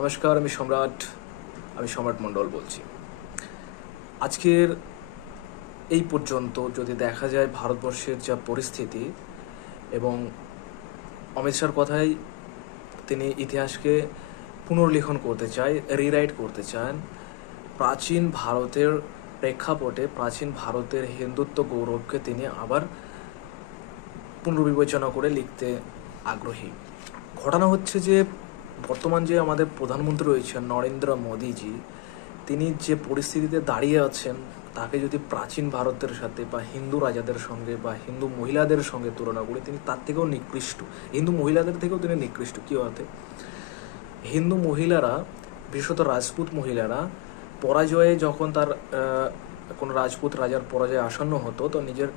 নমস্কার, আমি সম্রাট আমি সম্রাট মণ্ডল বলছি। আজকের এই পর্যন্ত যদি দেখা যায় ভারতবর্ষের যা পরিস্থিতি এবং অমিত শাহর কথাই তিনি ইতিহাসকে পুনর্লিখন করতে চায় রিরাইট করতে চান, প্রাচীন ভারতের প্রেক্ষাপটে প্রাচীন ভারতের হিন্দুত্ব গৌরবকে তিনি আবার পুনর্বিবেচনা করে লিখতে আগ্রহী। ঘটনা হচ্ছে যে বর্তমান যে আমাদের প্রধানমন্ত্রী রয়েছেন নরেন্দ্র মোদীজি, তিনি যে পরিস্থিতিতে দাঁড়িয়ে আছেন, তাকে যদি প্রাচীন ভারতের সাথে বা হিন্দু রাজাদের সঙ্গে বা হিন্দু মহিলাদের সঙ্গে তুলনা করি, তিনি তার থেকেও নিকৃষ্ট। হিন্দু মহিলাদের থেকেও তিনি নিকৃষ্ট। কী হতে হিন্দু মহিলারা, বিশেষত রাজপুত মহিলারা, পরাজয়ে যখন তার কোনো রাজপুত রাজার পরাজয় আসন্ন হতো, তো নিজের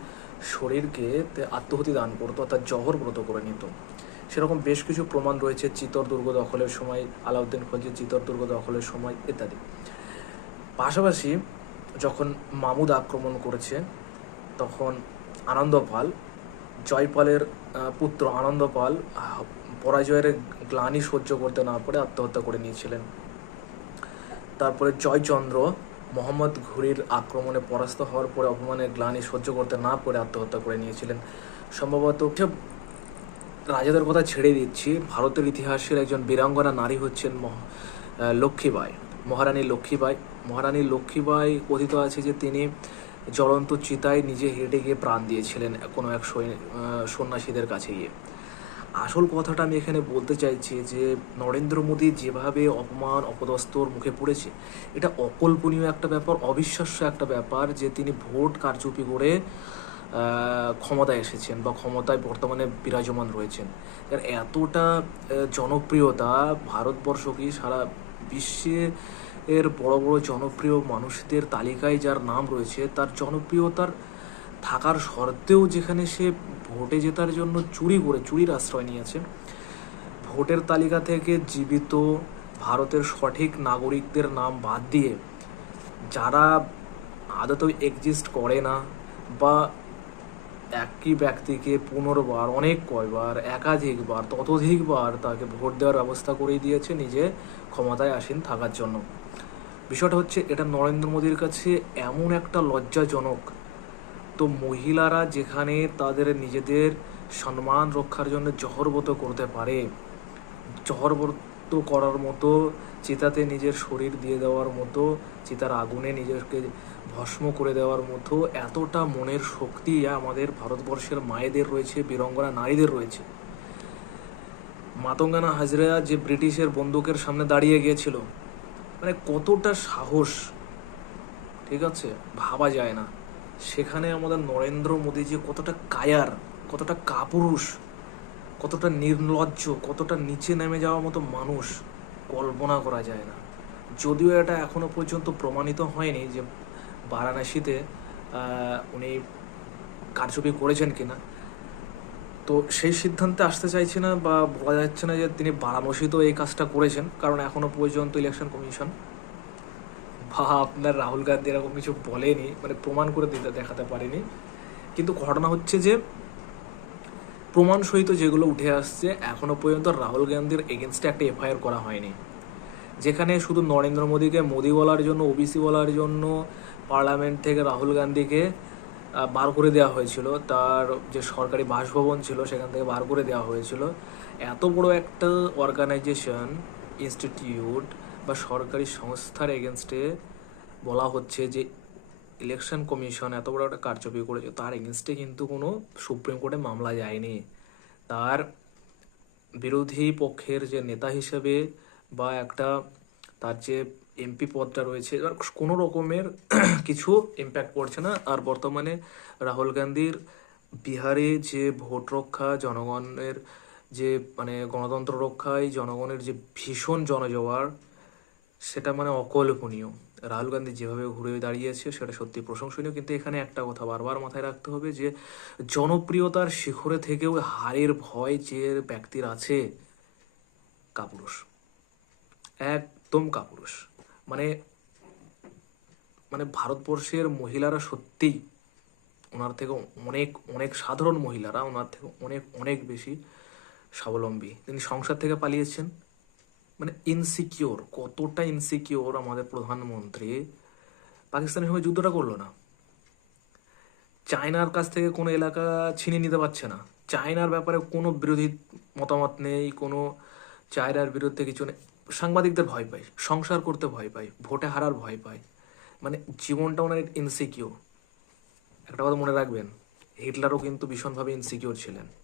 শরীরকে আত্মহতি দান করতো, অর্থাৎ জহর ব্রত করে নিত। সেরকম বেশ কিছু প্রমাণ রয়েছে চিতর দুর্গ দখলের সময়, আলাউদ্দিন খলজি চিতর দুর্গ দখলের সময় ইত্যাদি। পাশাপাশি যখন মামুদ আক্রমণ করেছে, তখন আনন্দপাল, জয়পালের পুত্র আনন্দপাল, পরাজয়ের গ্লানি সহ্য করতে না পারে, আত্মহত্যা করে নিয়েছিলেন। তারপরে জয়চন্দ্র মোহাম্মদ ঘুরির আক্রমণে পরাস্ত হওয়ার পরে অপমানের গ্লানি সহ্য করতে না পারে, আত্মহত্যা করে নিয়েছিলেন। সম্ভবত রাজাদের কথা ছেড়ে দিচ্ছি। ভারতের ইতিহাসের একজন বীরাঙ্গনা নারী হচ্ছেন লক্ষ্মীবাই। মহারানী লক্ষ্মীবাই। মহারানী লক্ষ্মীবাই কথিত আছে যে তিনি জ্বলন্ত চিতায় নিজে হেঁটে গিয়ে প্রাণ দিয়েছিলেন কোনো এক সন্ন্যাসীদের কাছে গিয়ে। আসল কথাটা আমি এখানে বলতে চাইছি যে নরেন্দ্র মোদী যেভাবে অপমান অপদস্তর মুখে পড়েছে, এটা অকল্পনীয় একটা ব্যাপার, অবিশ্বাস্য একটা ব্যাপার যে তিনি ভোট কারচুপি করে ক্ষমতায় এসেছেন বা ক্ষমতায় বর্তমানে বিরাজমান রয়েছেন। এর এতটা জনপ্রিয়তা ভারতবর্ষ কি সারা বিশ্বে এর বড় বড় জনপ্রিয় মানুষদের তালিকায় যার নাম রয়েছে, তার জনপ্রিয়তার থাকার সত্ত্বেও যেখানে সে ভোটে জেতার জন্য চুরি করে, চুরির আশ্রয় নিয়েছে, ভোটের তালিকা থেকে জীবিত ভারতের সঠিক নাগরিকদের নাম বাদ দিয়ে যারা আদত এক্সিস্ট করে না বা একই ব্যক্তিকে পুনর্বার, অনেক কয়বার, একাধিকবার, ততোধিকবার তাকে ভোট দেওয়ার ব্যবস্থা করে দিয়েছে, নিজে ক্ষমতায় আসীন থাকার জন্য। বিষয়টা হচ্ছে, এটা নরেন্দ্র মোদীর কাছে এমন একটা লজ্জাজনক। তো মহিলারা যেখানে তাদের নিজেদের সম্মান রক্ষার জন্য জহরবত করতে পারে, জহরবত করার মতো, চিতাতে নিজের শরীর দিয়ে দেওয়ার মতো, চিতার আগুনে নিজেকে ভস্ম করে দেওয়ার মতো, এতটা মনের শক্তি আমাদের ভারতবর্ষের মায়েদের রয়েছে, বীরঙ্গনা নারীদের রয়েছে। মাতঙ্গানা হাজরা যে ব্রিটিশের বন্দুকের সামনে দাঁড়িয়ে গিয়েছিল মানে কতটা সাহস, ঠিক আছে? ভাবা যায় না। সেখানে আমাদের নরেন্দ্র মোদী যে কতটা কায়ার, কতটা কাপুরুষ কতটা নির্লজ্জ, কতটা নিচে নেমে যাওয়ার মতো মানুষ কল্পনা করা যায় না। যদিও এটা এখনও পর্যন্ত প্রমাণিত হয়নি যে বারাণসীতে উনি কারচুপি করেছেন কিনা। তো সেই সিদ্ধান্তে আসতে চাইছি না বা বলা যাচ্ছে না যে তিনি বারাণসীতেও এই কাজটা করেছেন, কারণ এখনও পর্যন্ত ইলেকশন কমিশন বা আপনার রাহুল গান্ধী এরকম কিছু বলেনি মানে প্রমাণ করে দিতে দেখাতে পারেনি। কিন্তু ঘটনা হচ্ছে যে প্রমাণ সহিত যেগুলো উঠে আসছে, এখনও পর্যন্ত রাহুল গান্ধীর এগেনস্টে একটা এফআইআর করা হয়নি। যেখানে শুধু নরেন্দ্র মোদীকে মোদি বলার জন্য ওবিসি বলার জন্য, পার্লামেন্ট থেকে রাহুল গান্ধীকে বার করে দেওয়া হয়েছিল। তার যে সরকারি বাসভবন ছিল, সেখান থেকে বার করে দেওয়া হয়েছিল। এত বড় একটা অর্গানাইজেশন ইনস্টিটিউট বা সরকারি সংস্থার এগেনস্টে বলা হচ্ছে যে ইলেকশন কমিশন এত বড় একটা কারচুপি করেছে, তার এগেনস্টে কিন্তু কোনো সুপ্রিম কোর্টে মামলা যায়নি। তার বিরোধী পক্ষের যে নেতা হিসেবে বা একটা তার যে এমপি পদটা রয়েছে কোনো রকমের কিছু ইম্প্যাক্ট পড়ছে না। আর বর্তমানে রাহুল গান্ধীর বিহারে যে ভোট রক্ষা, জনগণের যে মানে গণতন্ত্র রক্ষায় জনগণের যে ভীষণ জনজোয়ার, সেটা মানে অকল্পনীয়। রাহুল গান্ধী যেভাবে ঘুরে দাঁড়িয়েছে, সেটা সত্যি প্রশংসনীয়। কিন্তু এখানে একটা কথা বারবার মাথায় রাখতে হবে যে, জনপ্রিয়তার শিখরে থেকেও হারের ভয় যে ব্যক্তির আছে, কাপুরুষ। একদম কাপুরুষ। মানে মানে ভারতবর্ষের মহিলারা সত্যিই ওনার থেকে অনেক অনেক সাধারণ মহিলারা, ওনার থেকে অনেক অনেক বেশি স্বাবলম্বী। তিনি সংসার থেকে পালিয়েছেন। মানে ইনসিকিওর কতটা ইনসিকিওর আমাদের প্রধানমন্ত্রী? পাকিস্তানের সঙ্গে যুদ্ধটা করল না। চায়নার কাছ থেকে কোনো এলাকা ছিনিয়ে নিতে পারছে না। চায়নার ব্যাপারে কোনো বিরোধী মতামত নেই, কোনো চায়নার বিরুদ্ধে কিছু নেই। সাংবাদিকদের ভয় পায়, সংসার করতে ভয় পায়, ভোটে হারার ভয় পায়। মানে জীবনটা ওনার ইনসিকিওর একটা কথা মনে রাখবেন, হিটলারও কিন্তু ভীষণভাবে ইনসিকিওর ছিলেন।